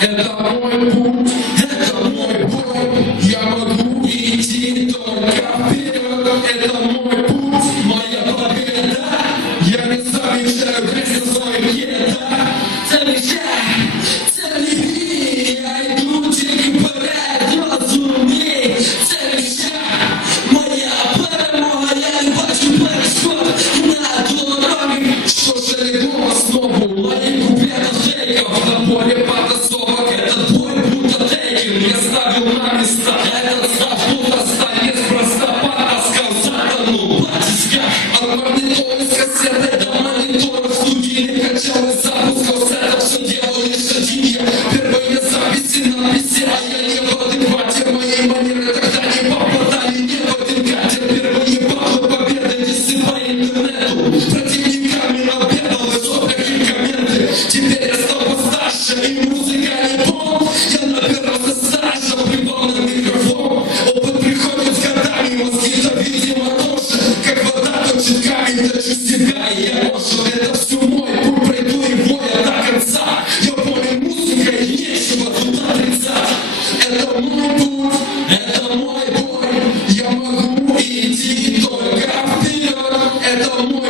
Это мой путь, это мой бой. Я могу идти только вперед. Это мой путь, моя победа. Я не замечаю грязь на своем гетто. Замечай, целеви, я иду тебе поряд, разумей. Замечай, моя паранойя, я не бачу происход на дороге. Что же легло в основу моих куплетов шейков на поле потасовок? Этот бой будто тейкер, я ставил на места. Этот став будто сталь неспроста потаскал сатану. Батюшка, от магнитолы с кассетой до монитора в студии не качал и запускал сетов. Все делал лишь один я. Первые записи, надписи, а я не в адеквате. Мои манеры тогда не попадали не в один катер. Первые баблы победы несли по интернету. Противниками обедал и сотки комменты. Теперь я стал постарше и музыкальный пол. Я набирался стажа, прибал на микрофон. Опыт приходит с годами, мозги-то видимо тоже. Как вода точит камень, точу себя и я ношу. Это все мой путь, пройду его я до конца. Я болен музыкой, нечего тут отрицать. Это мой путь, это мой бой. Я могу идти только вперед. Это мой